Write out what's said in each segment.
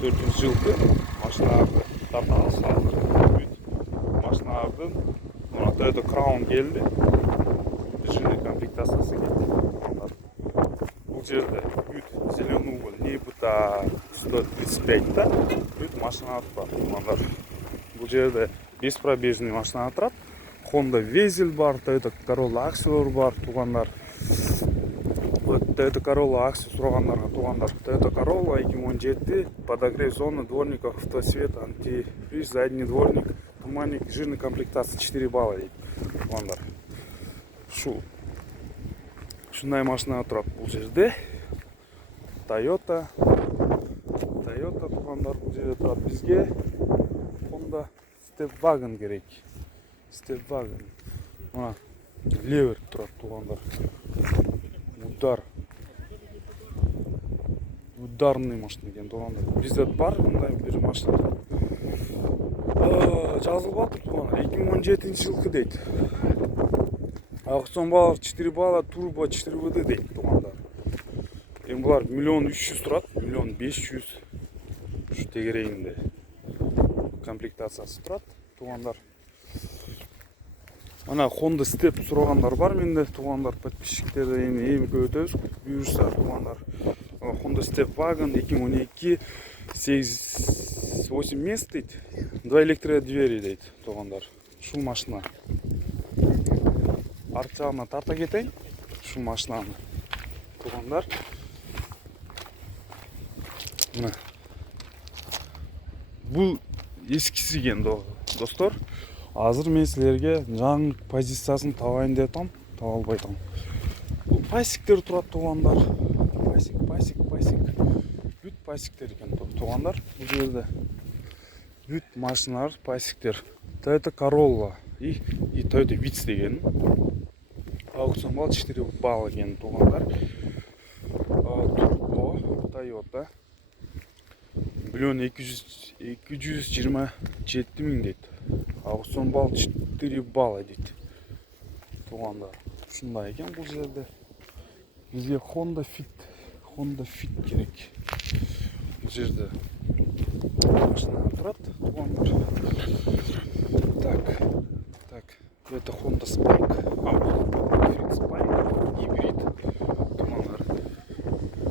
2024 жылғы машиналарды тартамыз. Азыр машиналардың Toyota Crown келді. Жирный комплектациясы келді. Бұл жерде зеленый уголь Небута 135 та машина бар. Бұл жерде беспробежный машина тұрады. Honda Vezel бар, Toyota Corolla Axel бар, туғандар. Toyota Corolla Axel сұрағандарға туғандар. Toyota Corolla 2017, подогрев зоны, дворников, автосвет, антифриз, задний дворник, туманник, жирный комплектация 4 балла дейді. Туғандар. Шундай машина тұрады бұл жерде. Toyota туғандар бұл жерде тұрады. Бізге Honda Stepwagon керек. Stepwagon. Левер тұрады туғандар. Ударный машина екен туғандар. Бізде бар мұндай бір машина тұрады. Жазылып жатыр туғандар. 2017 жылғы дейді. Аукцион балар 4 балла, турбо 4 вд дейді туғандар. Бұлар 1.300.000 тұрады, 1.500.000 шу тегерегінде комплектациясы тұрады туғандар. Ана Honda Step сұрағандар бар менде туғандар, подписчиктерді ең көп өтеміз бұйырса туғандар. Honda Stepwagon 2012 8 мест дейді, 2 электродвери дейді туғандар. Шу машина. Арт жағына тарта кетейін шу машинаны туғандар. Бұл ескісі екен достар. Азыр мен сілерге жаң позициясын табайын деп атам, таба албай атам. Бұл пасиктер тұрады туғандар. Пасик. Бүт пасиктер екен туғандар. Бұл жерде бүт машиналар пасиктер. Toyota Corolla и Toyota Vitz деген. Аукцион бал 4 балл екен туғандар. Turbo Toyota 1.227.000 дейді. Аукцион бал 4 балл дейді. Туғандар. Шындай екен бұл жерде. Бізге Honda Fit керек. Бұл жерде машина тұрады. Туғандар. Так. Это Honda Spike. Spike. Гибрид. Туғандар.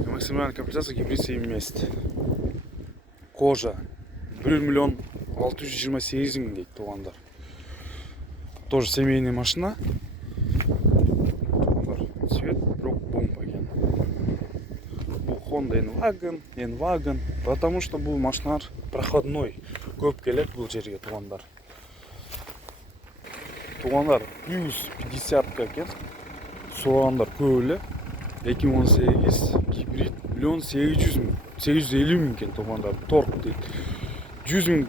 Максимальная комплектация гибрид 7 мест. Кожа 1.628.000 дейді туғандар. Тоже семейный машина. Туғандар. Цвет брок бомба екен. Бұл Honda N-Wagon. Потому что бұл машиналар проходной. Көп келеді бұл жерге туғандар. Туғандар плюс 50 екен. Соғандар көбілі. 2018 гибрид 1.850.000 екен туғандар. Торг дейді. 100.000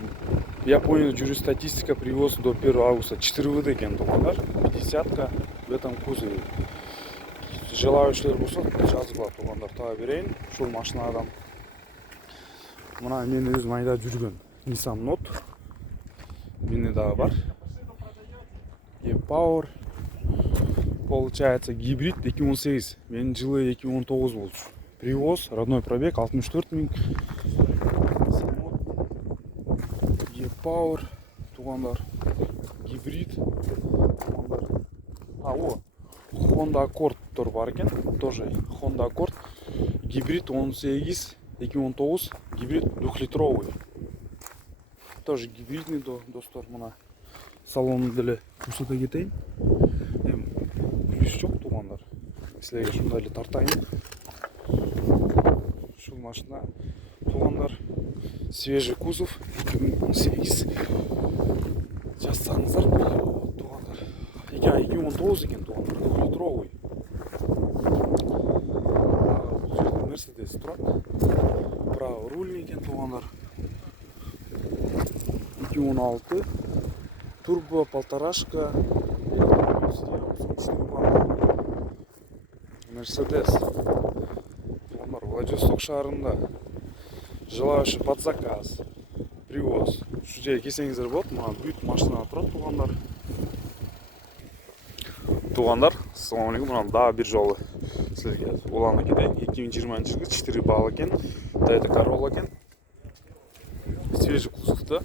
Японияда жүрі статистика привоз до 1 августа 4 вд екен туғандар. 50-ка в этом кузове. Желающилер болса жазып туғандар таба берейін. Шул машинадан. Мына мен өзім айда жүрген Nissan Note. Менде дағы бар. E-Power. Получается гибрид 2018. Мен жылы 2019 болды. Привоз, родной пробег 64.000. E-Power туғандар. Гибрид туғандар. Honda Accord тұр бар екен. Тоже Honda Accord. Гибрид 18, 2019. Гибрид 2-литровый. Тоже гибридный достар. Мына салонын ділі көрсете кетейін. Плюс жоқ туғандар. Сілерге шындайлы тартайын. Шул машина туғандар. Свежий кузов 2018. Жазсаңыздар туғандар. 2019 екен туғандар. 2-литровый. Бұл жерде Mercedes тұрады. Право руль екен туғандар. 2016. Турбо, полторашка. Мерседес. Владивосток шаарында. Желающий под заказ. Привоз. Шу жерге келсеңіздер болады. Мына бүт машина тұрады туғандар. Туғандар, ассалаумалейкум. Мына да бір жолы сіздерге улана кетейін. 2020 жылғы 4 балл екен. Toyota Corolla екен. свежий кузовда.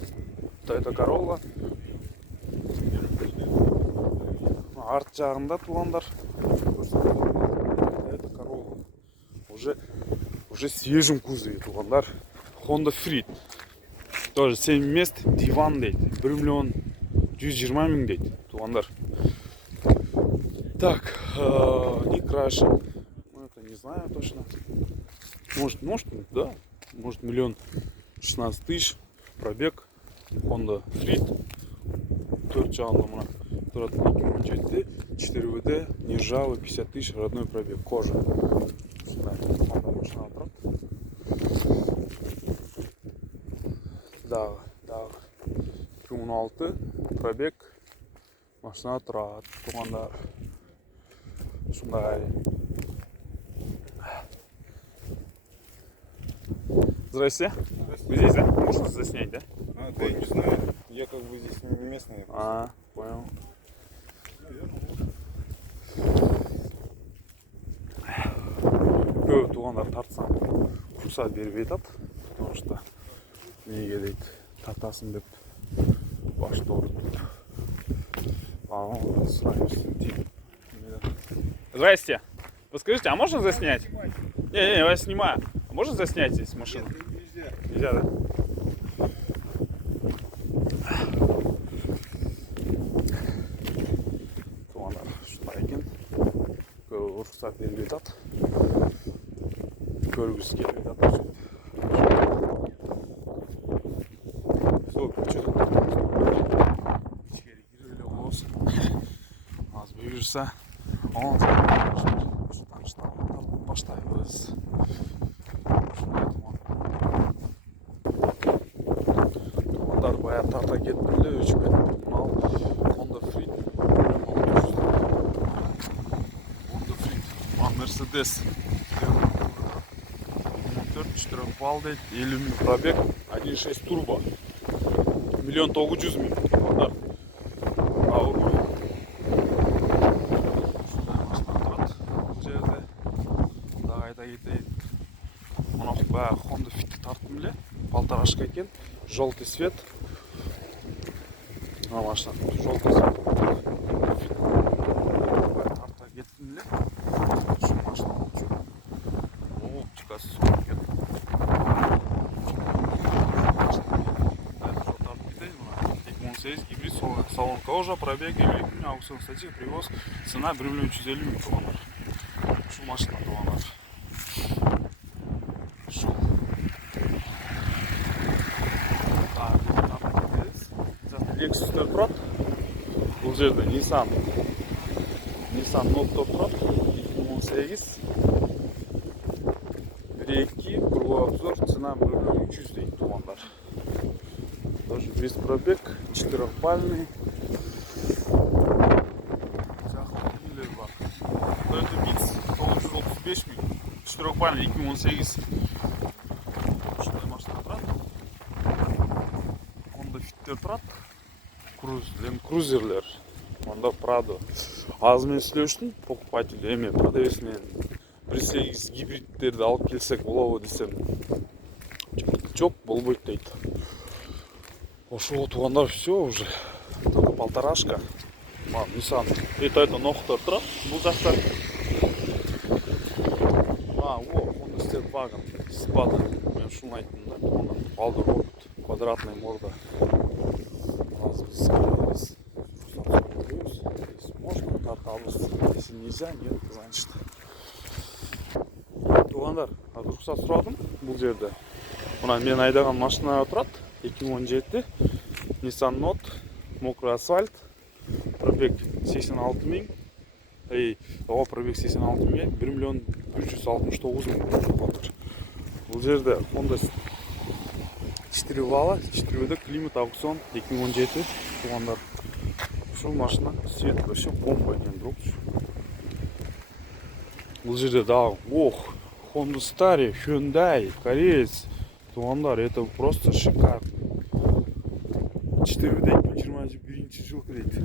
Toyota Corolla. Арт жағында туғандар. Toyota Corolla. Уже свежим кузове туғандар. Honda Freed. Тоже 7 мест, диван дейді. 1 миллион 120 мың дейді туғандар. Так, не крашен. Ну, это не знаю точно. Может, да. Может, 1 16 000 000 пробег. Honda Freed. 4 жағында мұна. Тұрады 2017, 4WD, нержавый, 50 000, родной пробег, кожа. Honda машина тұрады. Дағы. 2016 пробег. Машина тұрады. Туғандар. Шундай. Здрасте. Вы здесь, да? Можно заснять, да? Да я не знаю. Я как бы здесь не местный. Понял. Көп туғандар тартсам рұқсат беріп етады. Потому что неге дейді тартасын деп башты ұрытып. Здрасте. Подскажите, а можно заснять? Не, я вас снимаю. А можно заснять здесь машину? Нельзя, да? Туғандар шындай екен. Рұқсат беріп етады. Көргісі келіп етады. Сол, көшеді. İçeri giriyor olsun. Az büyürse şuradan başlayıyoruz. Tuğanlar bayağı tarta getmeli, öçüp ettim. Al Honda Freed. Honda Freed. Mercedes. 4 вал дейді, 50 000 пробег, 1.6 турбо. 1 900 000 туғандар. Ауыр. Шындай машина тұрады. Бұл жерде айта кетейін. Мұна бағы Honda Fit тарттым біле. Полторашка екен. Желтый свет. Мына машина желтый свет. Тарта кеттім біле. Şu машина oldu. Оптикасы сол екен. Гибрид, салон кожа, пробег, аукцион статьи, привоз, цена 1 миллион 150 000 туғандар. Шу машина туғандар. Шу. Lexus'тер тұрады. Бұл жерде Nissan Note тұрады. 2018. 1.2, круговой обзор, цена 1 миллион 300 дейді туғандар. Тоже весь пробег, 4-пальный. Toyota Vitz 935 000, 4-пальный 2018. Шындай машина тұрады. Honda Fit'тер тұрады. Land Cruiser'лер. Honda Prado. Азымен сөйлеу үшін покупатель еме продавецмен 1.8 гибридтерді алып келсек болады десем. Жоқ, болмайды дейді. Ошо туғандар все уже. Только полторашка. Nissan. Это ноқтар тұрады. Бұл жақта. Honda Stepwagon. Спада. Мен шуны айттым да. Алды робот. Квадратный морда. Аз біз скрываемся. Если можно, тартабыз. Если нельзя, нет, значит. Туғандар, рұқсат сұрадым бұл жерде. Мына мен айдаған машина тұрады. 2017 Nissan Note, мокрый асфальт, пробег 86 000, пробег 86 000, 1 миллион 369 000 отыр. Бұл жерде Honda 4 вала, 4WD, климат, аукцион, 2017 туғандар. Шул машина, свет вообще бомба екен, друг. Бұл жерде да, Honda Starry, Hyundai, кореец. Туғандар, это просто шикарно. 4WD 2021 жылғы дейді.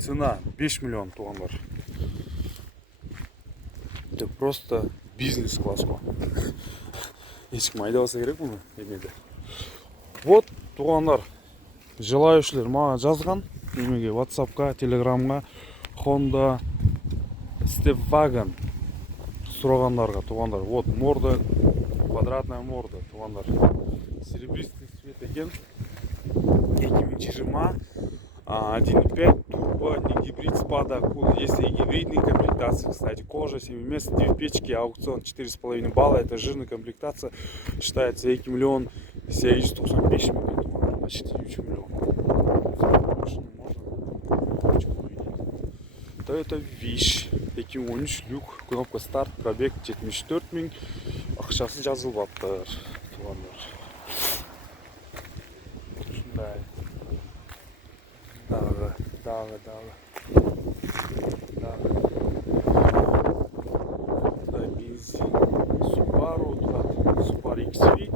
Цена 5 миллион туғандар. Это просто бизнес-класс қой. Ешкім айдаваса керек бұны емеді. Вот Туғандар, желающийлер мага жазган немеге WhatsApp'ка, Telegram'га Honda Stepwagon сурагандарга туғандар. Вот морда, квадратная морда туғандар. Серебристый цвет экен. 2020 1.5 турбо, не гибрид спада. Если и гибридные комплектации, кстати, кожа 7 мест, 2 печки, аукцион 4,5 балла, это жирная комплектация, считается 2 миллион 895 миллион, почти 3 миллион. Машину можно это вещь. 2013 люк, кнопка старт, пробег 74 000, акчасы жазылбаптыр туғандар. Шундай. Дагы. Бензин. Subaru XV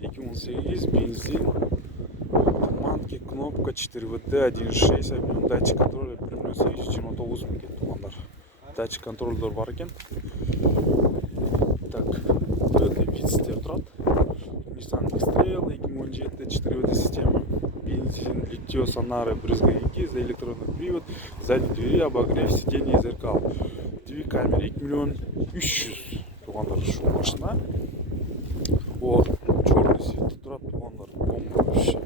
2018 бензин. Туманки, кнопка 4WD 1.6 объем, датчик контроля примерно 29 000 туғандар. Датчик контрольдер бар екен. Так, Toyota Vitz тұрады. Nissan X-Trail 2017 4WD система. Бензин, литье, сонары, брызговики, за электронный привод, задние двери, обогрев, сиденье и зеркал. Две камеры 2 миллион 300 туғандар. Шу машина. О, черный свет тұрады туғандар. Бомба вообще.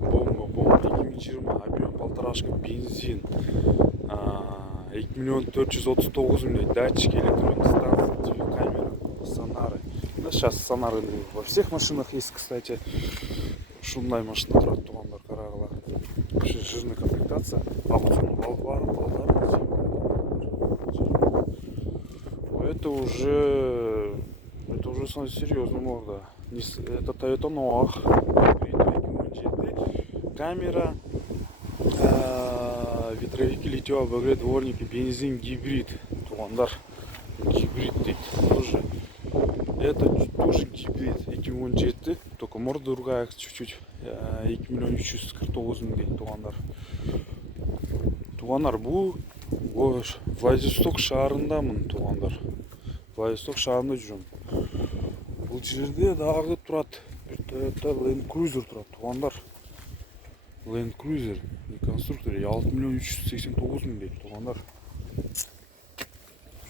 Бомба. 2020 объем полторашка, бензин. 2 миллион 439 000, датчики, электронные станции, две камеры, сонары. Да, сейчас сонары во всех машинах есть, кстати. Шумная машина тұрады туғандар, қарағыла. Вообще жирная комплектация. Аукцион балдар. Это уже серьезно морда. Это Toyota Noah. Камера, ветровики, литье, обогрев, дворники, бензин, гибрид. Туғандар. Гибрид дейді тоже. Это тоже гибрид 2017, только морда другая чуть-чуть. 2 миллион 349 000 дейді туғандар. Туғандар, бұл Владивосток шаарындамын туғандар. Владивосток шаарында жүрмін. Бұл жерде дағы тұрады. Toyota Land Cruiser тұрады туғандар. Land Cruiser конструктор 6 миллион 389 000 дейді туғандар.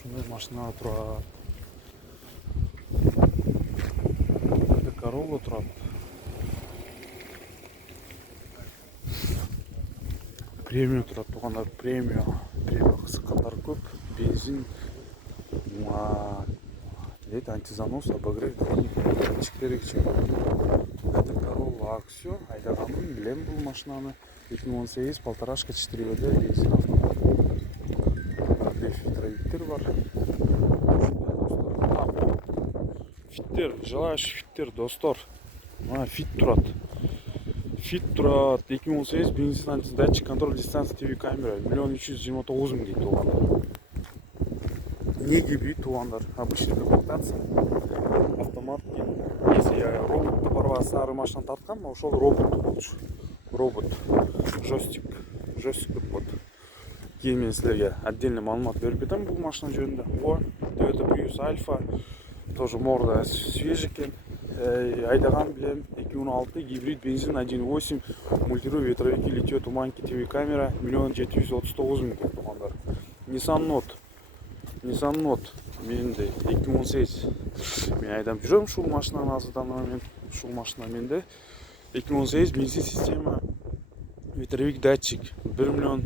Шундай машина тұрады. Это Corolla тұрады. Премиум тұрады туғандар. Премиум қызыққандар көп. Бензин, антизанос, обогрев, датчиктер. Это Corolla Axio. Айдағанмын, білем бұл машинаны. 2018 полторашка 4WD бензин. Ветровиктер бар. Фиттер, желающий фиттер, достар. Фит тұрады. 2018 бензин, антидатчик, контроль дистанции, ТВ камера 1 миллион 329 000 дейді туғандар. Не гибрид туғандар, обычный комплектация. Автомат. Если я робот барға сары машина тартқам, ошол робот. Жостик вот. Кейін мен сілерге отдельный маалымат беріп кетем бұл машина жөнінде. Toyota Prius Alpha, тоже морда свежий екен. Айдаған білем, 2016 гибрид бензин 1.8, мультируль, ветровики, литье, туманки, ТВ камера 1 миллион 739 000 туғандар. Nissan Note менде 2018. Мен айдам жүрем шул машинаны азырдан мен шул машина менде 2018 бензин система, ветровик, датчик 1 миллион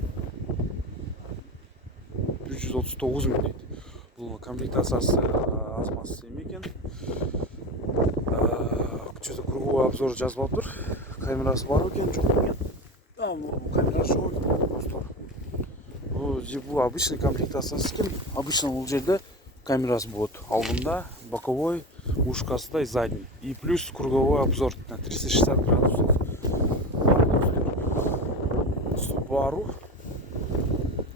339 000 дейді. Бұл комплектациясы аз-маз екен. Что-то круговой обзор жазбап тұр. Камерасы бар екен, жоқ екен. Бұл камерасы жоқ екен, достар. Бұл обычный комплектациясы екен. Обычно бұл жерде камерасы болады. Алдында, боковой, ушкасында и задний. И плюс круговой обзор на 360 градусов.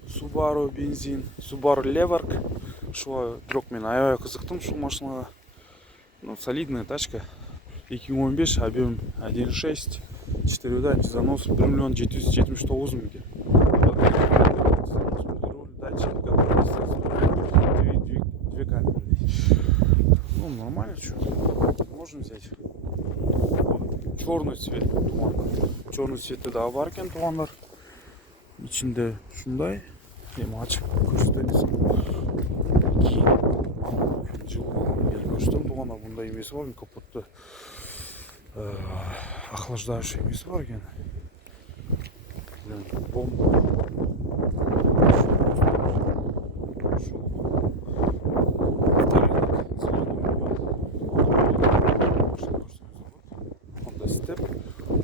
Subaru бензин, Subaru Levark. Шуға жоқ мен аябай қызықтым шу машинаға. Солидная тачка. 2015 объем 1.6, 4WD, антизанос 1 миллион 779 000. Датчик, две камеры. Нормально, что? Можно взять. черный цвет туғандар. Черный цветі дағы бар екен туғандар. İçinde şunday. Hem açıp көрсетемін. Кейін жылы болған ел көрсетем туғандар. Бұндай емесі бар, капотты охлаждающий емесі бар екен. Бомба.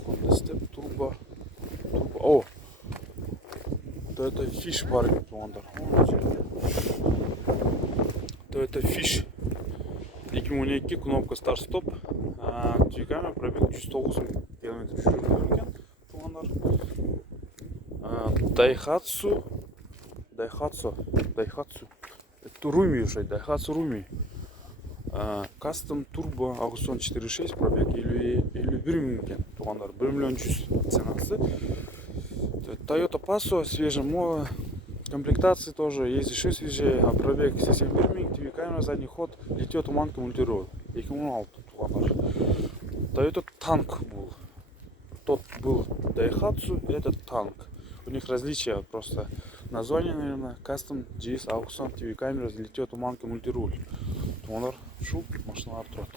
Honda Step turbo. О! Toyota Fish бар екен туғандар. Toyota Fish 2012 кнопка старт-стоп. Двигатель пробег 109 км жүрген екен туғандар. Daihatsu. Это Руми уже, Daihatsu Руми. Custom Turbo Auguston 4.6 пробег 51 мың екен туғандар. 1 миллион 100 ценасы. Toyota Passo свежая, комплектации тоже есть еще свежее, а пробег 71 мың, TV камера, задний ход, литье туманка мультироль. 2016 туғандар. Toyota Tank был. Тот был Daihatsu, этот Tank. У них различия просто. Название, наверное, Custom GS Auguston TV камера, литье туманка мультироль. Туғандар, шу машиналар тұрады.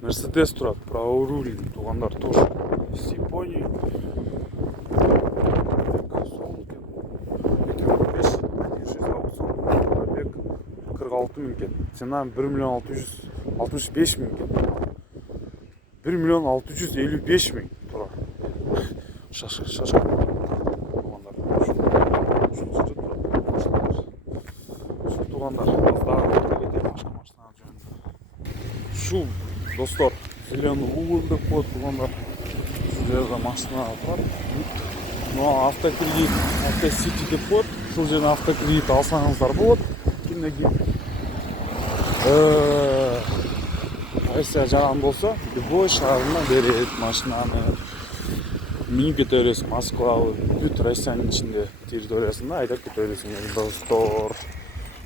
Mercedes тұрады, праворульный туғандар тоже с Японии. Пробег 46 мың екен. Цена 1 миллион 665 мың екен. 1 миллион 655 мың тұра. Шашқа туғандар. Туғандар. Шу, достар, зеленый угол деп қойды туғандар. Бұл жерде машина тұрады. Ну, автокредит, автосити деп қойды. Бұл жерде автокредит алсаңыздар болады. Если жаған болса, любой шағырына береді машинаны. Мини кетересің, Москва, бүт Россияның ішінде территориясында айдап кетересің. Достар,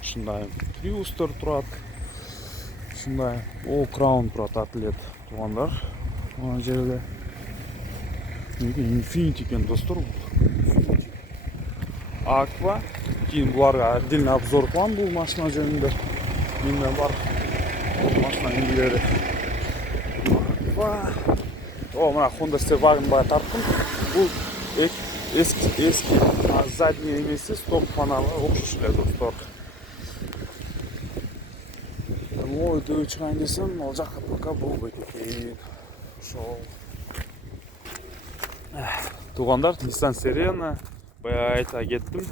шындай Приустар тұрады. Шындай, ол Краун тұрады атлет туғандар. Оған жерде Infiniti екен достар. Аква. Кейін бұларға отдельный обзор қылам бұл машина жөнінде. Менде бар машина еңгілері. О, мына Honda Step-Wagon бай тарттым. Бұл eski задний емесі стоп паналы оқшышылар достар. Ойды шығайын десем, ол жаққа пока болмайды екен. Туғандар, Nissan Serena. Бая айта кеттім.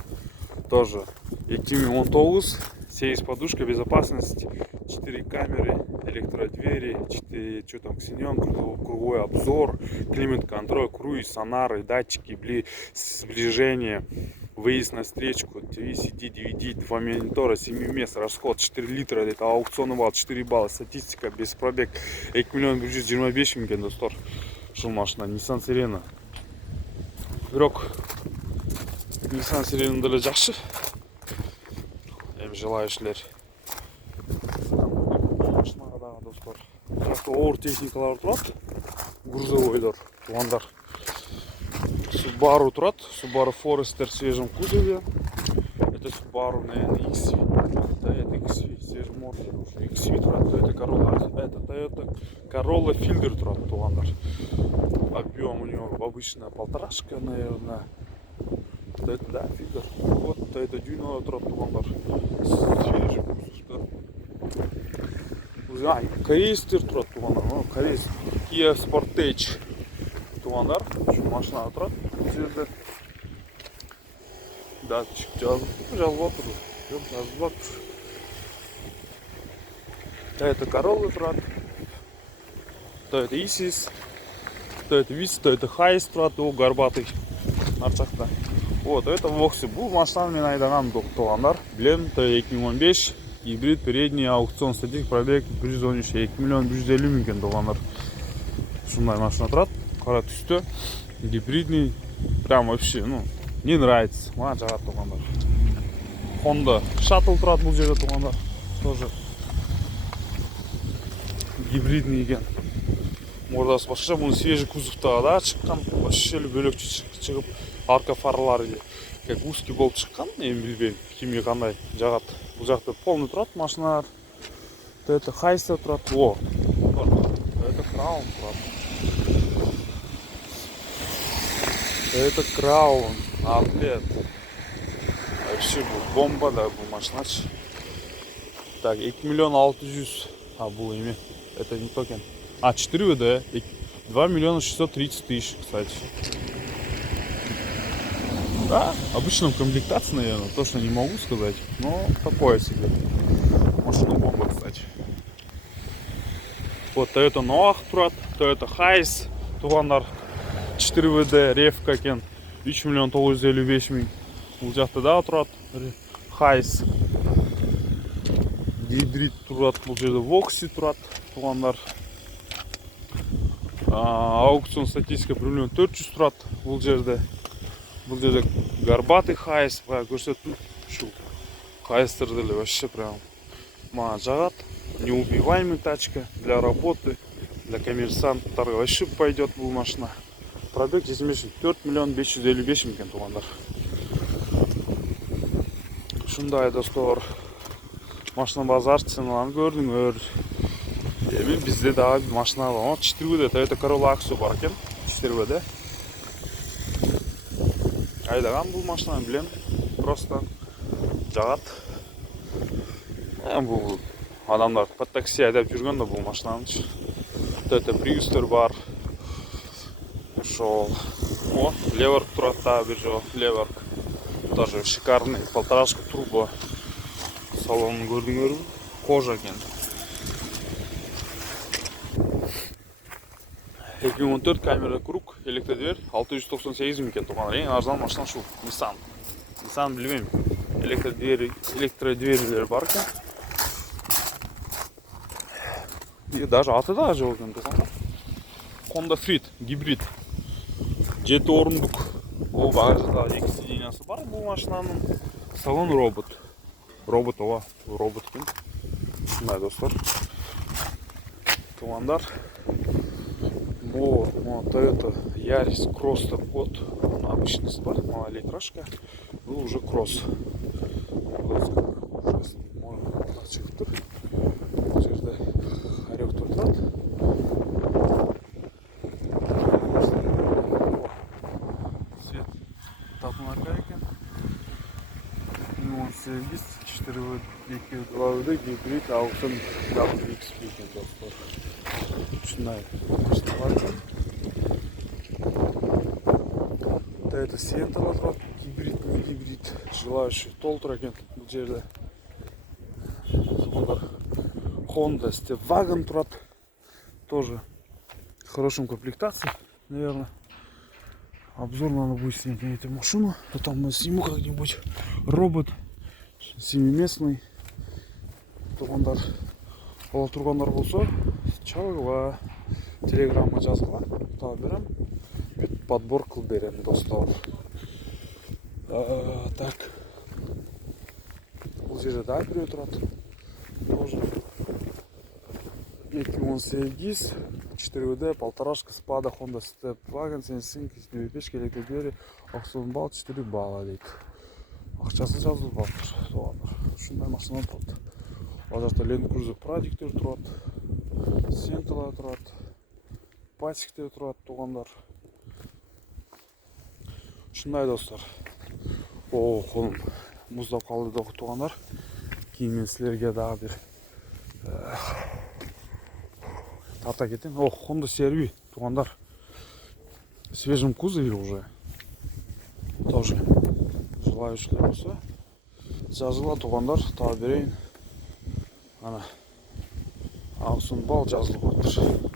Тоже 2019, 8 подушка, безопасность, 4 камеры, электродвери, 4, что там, ксенон, круговой обзор, климат-контроль, круиз, сонары, датчики, сближение, выезд на встречку, TV, CD, DVD, 2 монитора, 7 мест, расход 4 литра, это аукционный балл, 4 балла, статистика, без пробег, 2 миллион бюджет 25 мың екен достар. Шыл машина, Nissan Serena. Бирок Nissan Serena'da da жақсы. Hem желающийлер. Машинаға дағы достар. Жақсы ауыр техникалар тұрады. Грузовойлар, туғандар. Subaru тұрады. Subaru Forester в свежем кузове. Это Subaru, наверное, XV. Это XV, свежемордый. XV тұрады. Это Corolla. Это Toyota Corolla Fielder тұрады, туғандар. Объем у него обычно 1,5, наверное. Это да, фигур. Вот это дюйновый тұрады туғандар. Свежий кузов. Корейстер тұрады туғандар. Корейс. Kia Sportage туғандар. Машина тұрады. Бұл жерде датчик жазып отыр. Жоқ, жазып отыр. Это Corolla тұрады. Toyota Isis. Toyota Viz, Toyota Hiace тұрады. Ол горбатый. Нарчақта. Вот, это воксы. Бұл машинаны мен айдаған туғандар. Білем, Toyota 2015. Гибрид, передний, аукцион, статик, пробег 113, 2 миллион 150 мың екен туғандар. Шундай машина тұрады. Қара түсті. Гибридный. Прям вообще, ну, не нравится. Маған жағады туғандар. Honda Shuttle тұрады бұл жерде туғандар. Тоже гибридный екен. мордасы башкача, мунун свежий кузовтагы да чыккан, вообще эле бөлөкчө чыгып, арка фарлары эле как узкий болуп чыккан, эми билбейм кимге кандай жагат. Бул жакта полный турат машиналар. Toyota Хайста турат. О, Toyota Crown турат. Toyota Crown, атлет. Вообще бул бомба да бул машиначы. Так, 2 миллиона 600. А, бул эми. Это не токен. А, 4 ВД. 2 миллиона 630 тысяч, кстати. Да, обычно в комплектации, наверное, точно не могу сказать, но такое себе. Машина бомба, кстати. Вот Toyota Noah турат, Toyota Хайс, тугандар 4 ВД, ревка кен, 3 миллион 955 миң. Бул жакта да турат Хайс. Гидрид турат, бул жерде Вокси турат, тугандар. Аукцион статистика примерно 400 турат бул жерде. Бул жерде горбатый Хайс, көрсөттүм. Шу Хайстер деле вообще прям мага жагат. Неубиваемый тачка для работы, для коммерсанттарга вообще пойдет бул машина. Пробег 4 миллион 555 миң тугандар. Шундай достор. Машина базар ценаларын көрдүңөр. Эми бизде дагы машина бар. 4 ВД Toyota Corolla Axo бар экен. 4 ВД. Айдаган бул машинаны билем. Просто жагат. Бул адамдар под такси айдап жүргөн да бул машинаны. Toyota Prius'тер бар. Ошол. О, Леворк турат да бир жол. Леворк. Тоже шикарный. Полторашка турбо. Салонун көрдүңөрбү? Кожа экен. 2014 камера круг, электродверь 698 миң экен тугандар. Эң арзан машина ушул Nissan. Nissan билбейм. Электродверлер бар экен. И даже аты да жок экен тугандар. Honda Freed гибрид. 7 орындык. Ол багажда 2 сиденьясы бар бул машинанын. Салон робот. Робот экен. Мына достор. Тугандар. Бул Toyota Yaris Cross код. Обычный бар, малолитражка. Бул уже кросс. Можно чыгып тур. Бул жерде орёк турат. Свет тапмака экен. 18 4 2 ВД гибрид аукцион WXP экен достор. Шундай машина бар экен. Toyota Sienna турат, гибрид. Желающий толтур экен бул жерде. Honda Stepwagon турат. Тоже в хорошем комплектации, наверное. Обзор надо будет снять на эту машину. Потом мы сниму как-нибудь. Робот 7-местный. Тугандар. Ола тургандар болсо, чалгыла телеграмма жазгыла. Таап берем. Бүт подбор кылып берем, достор. Так. Бул жерде да бирөө турат. Тоже 2018 4 ВД, полторашка спада Honda Stepwagon 75 электродвери, аукцион балл 4 балла дейт. Акчасы жазылып атыр, тугандар. Ушундай машина турат. Ал жакта Land Cruiser Pradiктер турат, Сенталар турат, Пасиктер турат, тугандар. Ушундай достор. О, колум муздап калды да тугандар. Кийин мен силерге дагы бир тарта кетем. О, Honda CR-V, тугандар. В свежем кузове уже. Тоже желающие болсо жазыла тугандар, таап берейин. Ана аукцион балл жазылып атыр.